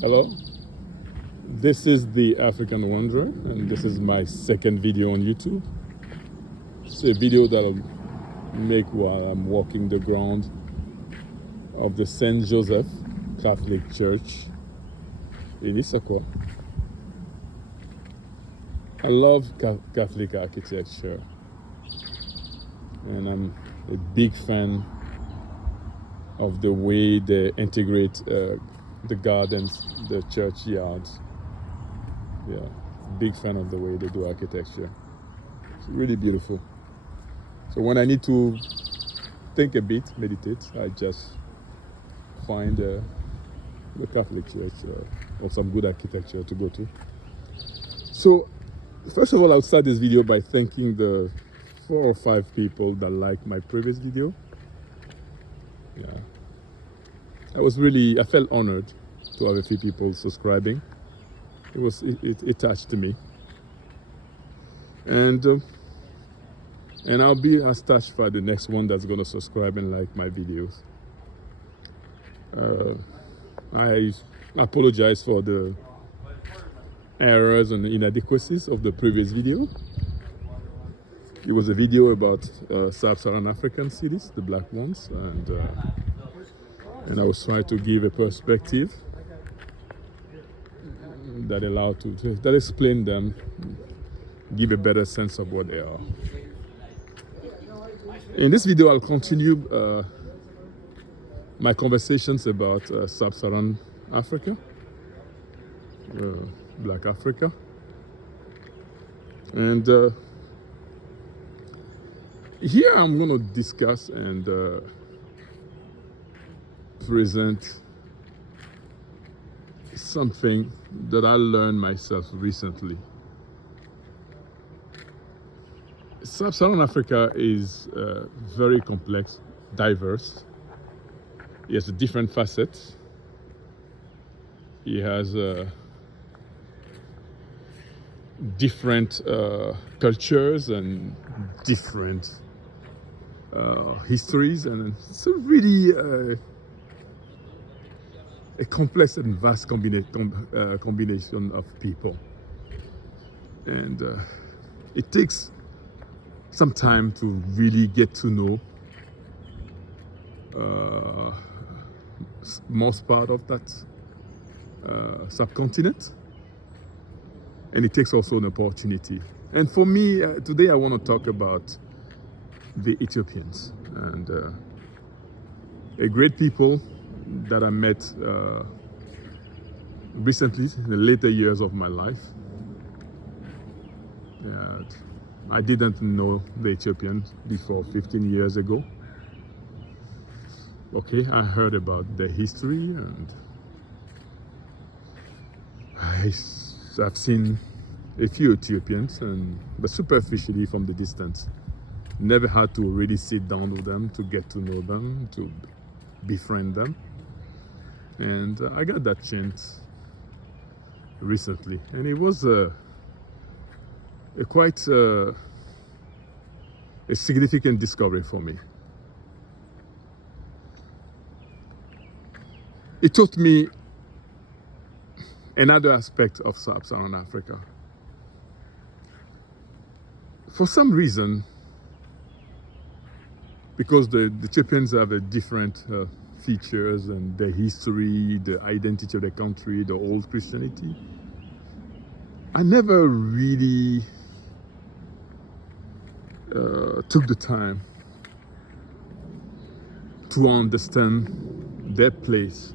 Hello, this is the African Wanderer, and this is my second video on YouTube. It's a video that I'll make while I'm walking the ground of the Saint Joseph Catholic Church in Issaquah. I love Catholic architecture, and I'm a big fan of the way they integrate the gardens, the churchyards. Yeah, big fan of the way they do architecture. It's really beautiful. So when I need to think a bit, meditate, I just find the Catholic church or some good architecture to go to. So first of all, I'll start this video by thanking the 4 or 5 people that liked my previous video. Yeah, I felt honored to have a few people subscribing. It touched me, and I'll be as touched by the next one that's gonna subscribe and like my videos. I apologize for the errors and inadequacies of the previous video. It was a video about Sub-Saharan African cities, the black ones, and I was trying to give a perspective that explain them, give a better sense of what they are. In this video, I'll continue my conversations about Sub-Saharan Africa, Black Africa, and here I'm going to discuss and present something that I learned myself recently. Sub-Saharan Africa is very complex, diverse. It has different facets. It has different cultures and different histories, and it's a really a complex and vast combination of people. And it takes some time to really get to know most part of that subcontinent, and it takes also an opportunity. And for me, today I want to talk about the Ethiopians, and a great people that I met recently in the later years of my life. I didn't know the Ethiopians before 15 years ago. Okay, I heard about their history, and I've seen a few Ethiopians, but superficially from the distance. Never had to really sit down with them to get to know them, to befriend them. And I got that chance recently, and it was quite a significant discovery for me. It taught me another aspect of Sub-Saharan Africa. For some reason, because the Ethiopians have a different features and the history, the identity of the country, the old Christianity, I never really took the time to understand their place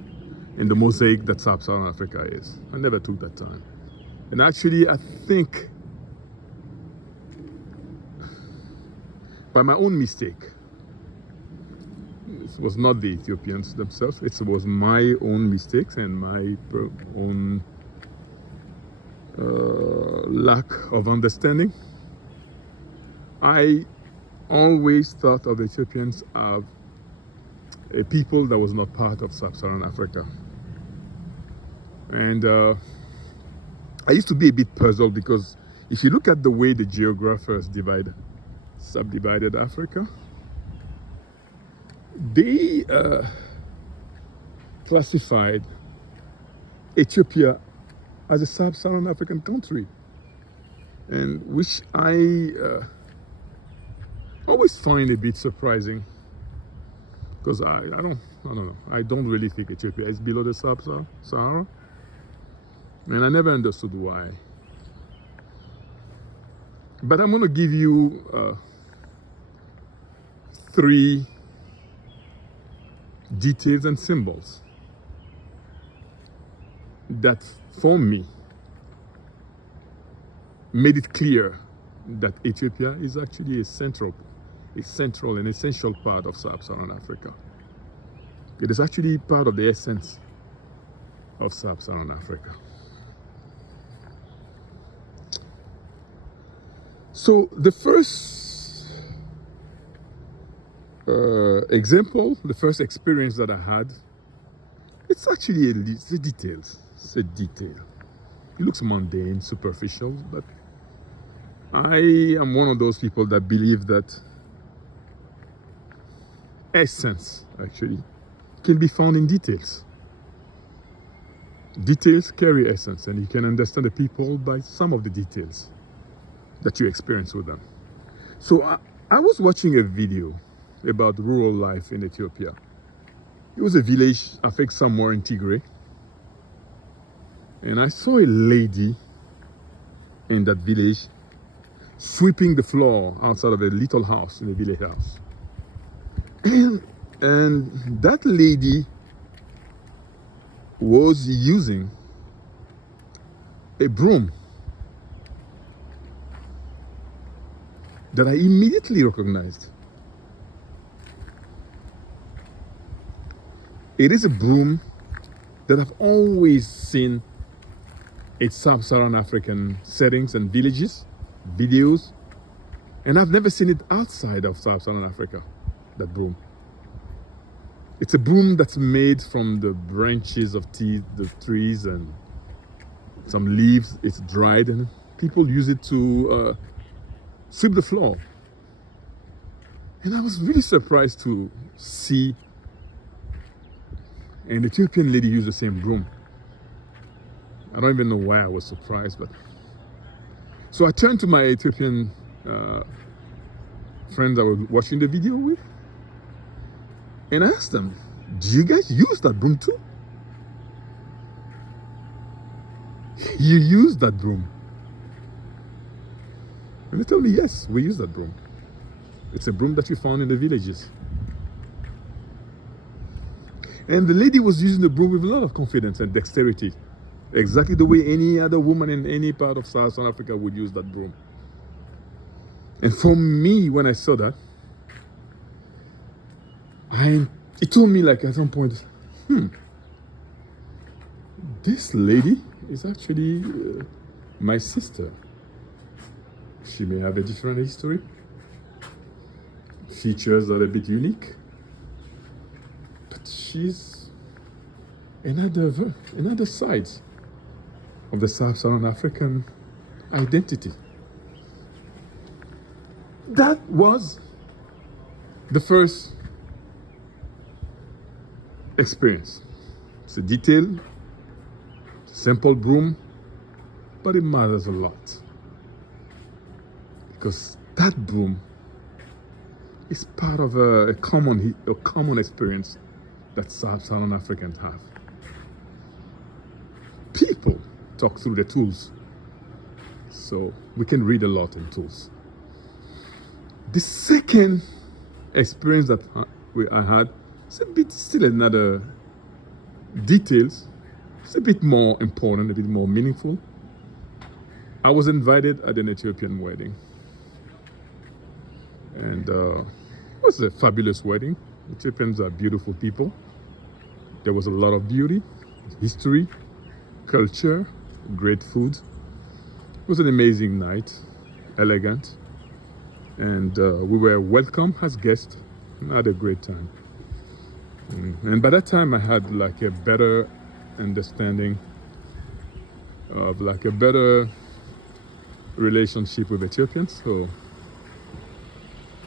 in the mosaic that Sub-Saharan Africa is. I never took that time. And actually, I think by my own mistake, it was not the Ethiopians themselves, it was my own mistakes and my own lack of understanding. I always thought of the Ethiopians as a people that was not part of Sub-Saharan Africa. And I used to be a bit puzzled, because if you look at the way the geographers subdivided Africa, they classified Ethiopia as a sub-Saharan African country, and which I always find a bit surprising, because I don't know. I don't really think Ethiopia is below the Sub-Saharan, and I never understood why. But I'm going to give you 3 details and symbols that, for me, made it clear that Ethiopia is actually a central and essential part of Sub-Saharan Africa. It is actually part of the essence of Sub-Saharan Africa. So the first example, the first experience that I had, it's actually a detail. It's a detail. It looks mundane, superficial, but I am one of those people that believe that essence, actually, can be found in details. Details carry essence, and you can understand the people by some of the details that you experience with them. So I was watching a video about rural life in Ethiopia. It was a village, I think somewhere in Tigray. And I saw a lady in that village sweeping the floor outside of a little house, in a village house. And that lady was using a broom that I immediately recognized. It is a broom that I've always seen in Sub-Saharan African settings and villages, videos, and I've never seen it outside of Sub-Saharan Africa, that broom. It's a broom that's made from the branches of the trees and some leaves. It's dried, and people use it to sweep the floor. And I was really surprised to see an Ethiopian lady use the same broom. I don't even know why I was surprised, but so I turned to my Ethiopian friends I was watching the video with, and I asked them, "Do you guys use that broom too?" You use that broom? And they told me, yes, we use that broom. It's a broom that you found in the villages. And the lady was using the broom with a lot of confidence and dexterity, exactly the way any other woman in any part of South Africa would use that broom. And for me, when I saw that, it told me, like, at some point, this lady is actually my sister. She may have a different history, features that are a bit unique, but she's another side of the Sub-Saharan African identity. That was the first experience. It's a detail, it's a simple broom, but it matters a lot, because that broom is part of a common experience that Sub-Saharan Africans have. People talk through the tools, so we can read a lot in tools. The second experience that I had, it's a bit still another details. It's a bit more important, a bit more meaningful. I was invited at an Ethiopian wedding, and it was a fabulous wedding. Ethiopians are beautiful people. There was a lot of beauty, history, culture, great food. It was an amazing night, elegant, and we were welcome as guests. I had a great time. And by that time I had like a better understanding of like a better relationship with Ethiopians, so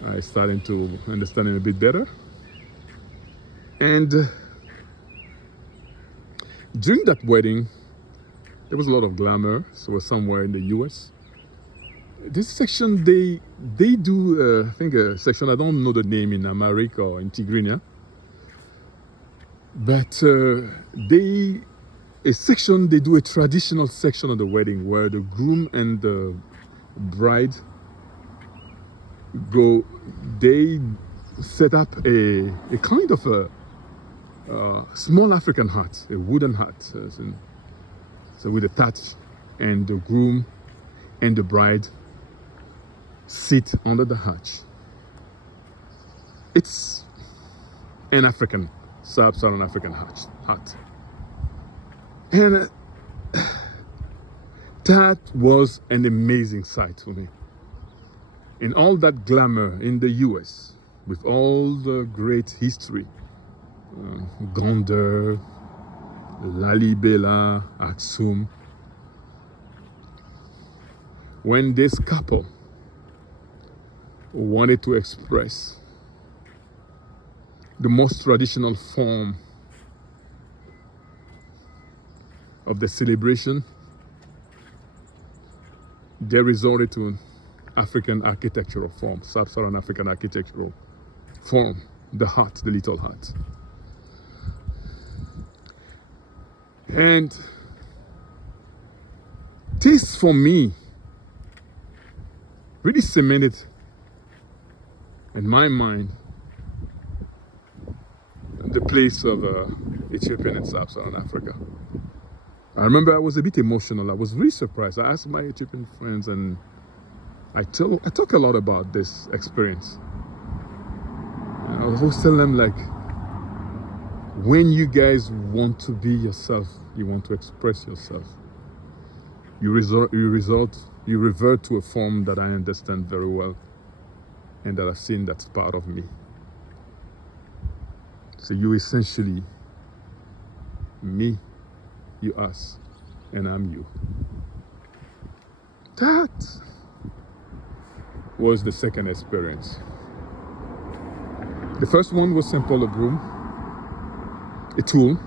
I started to understand it a bit better. And during that wedding, There was a lot of glamour. So it was somewhere in the US. This section, they do, I think a section, I don't know the name in America or in Tigrinya, but they do a traditional section of the wedding where the groom and the bride go, they set up a kind of a small African hut, a wooden hut, so with a thatch, and the groom and the bride sit under the hatch. It's an African, Sub-Saharan African hut. And that was an amazing sight for me. In all that glamour in the US, with all the great history, Gondar, Lalibela, Aksum, when this couple wanted to express the most traditional form of the celebration, they resorted to African architectural form, Sub-Saharan African architectural form, the hut, the little hut. And this, for me, really cemented in my mind the place of Ethiopian and Sub-Saharan Africa. I remember I was a bit emotional. I was really surprised. I asked my Ethiopian friends, and I talk a lot about this experience. And I was always telling them, like, when you guys want to be yourself, you want to express yourself, you revert to a form that I understand very well and that I've seen that's part of me. So you essentially, me, you us, and I'm you. That was the second experience. The first one was simple, a broom, a tool.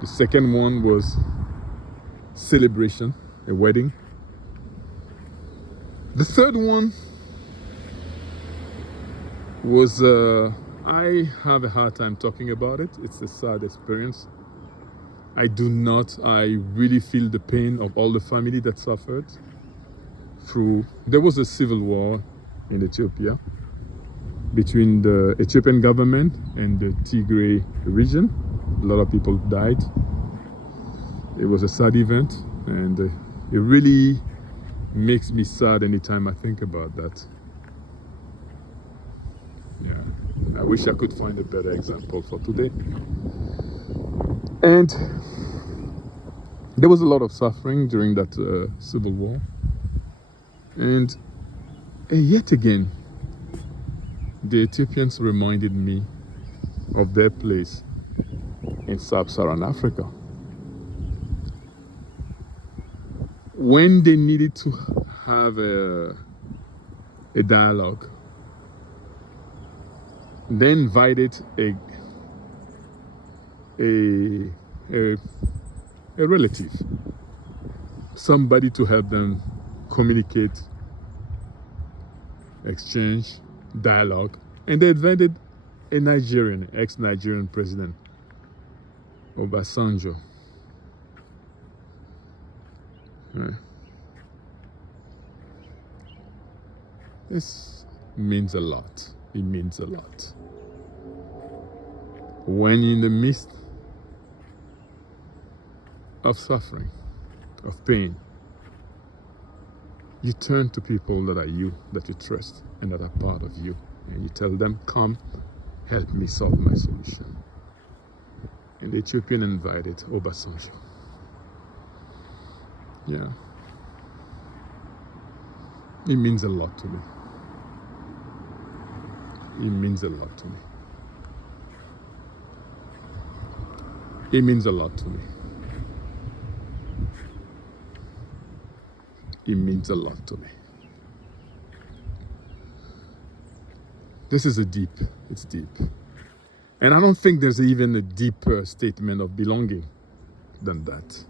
The second one was celebration, a wedding. The third one was, I have a hard time talking about it. It's a sad experience. I really feel the pain of all the family that suffered there was a civil war in Ethiopia between the Ethiopian government and the Tigray region. A lot of people died. It was a sad event, and it really makes me sad anytime I think about that. Yeah, I wish I could find a better example for today. And there was a lot of suffering during that civil war. And yet again, the Ethiopians reminded me of their place in Sub-Saharan Africa. When they needed to have a dialogue, they invited a relative, somebody to help them communicate, exchange, dialogue, and they invited a Nigerian, ex-Nigerian president, Obasanjo. This means a lot. It means a lot. When in the midst of suffering, of pain, you turn to people that are you, that you trust, and that are part of you, and you tell them, come, help me solve my solution. And the Ethiopian invited Obasanjo. Yeah. It means a lot to me. It means a lot to me. It means a lot to me. It means a lot to me. This is it's deep. And I don't think there's even a deeper statement of belonging than that.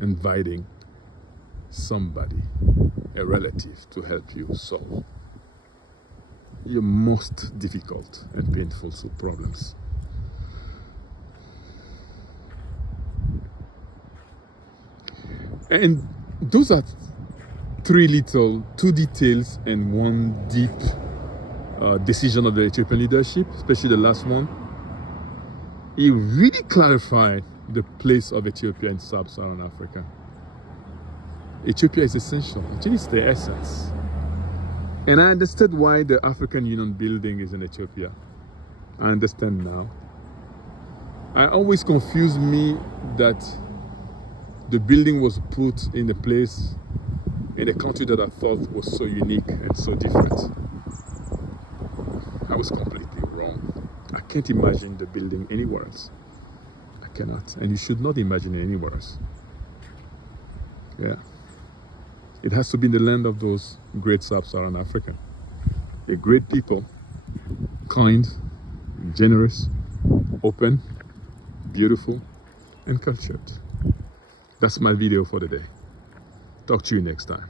inviting somebody, a relative, to help you solve your most difficult and painful problems. And those are two details and one deep decision of the Ethiopian leadership, especially the last one. It really clarified the place of Ethiopia in Sub-Saharan Africa. Ethiopia is essential. It is the essence. And I understood why the African Union building is in Ethiopia. I understand now. I always confused me that the building was put in a place, in a country that I thought was so unique and so different. I was completely wrong. I can't imagine the building anywhere else. I cannot. And you should not imagine it anywhere else. Yeah. It has to be the land of those great Sub-Saharan Africans. A great people, kind, generous, open, beautiful, and cultured. That's my video for the day. Talk to you next time.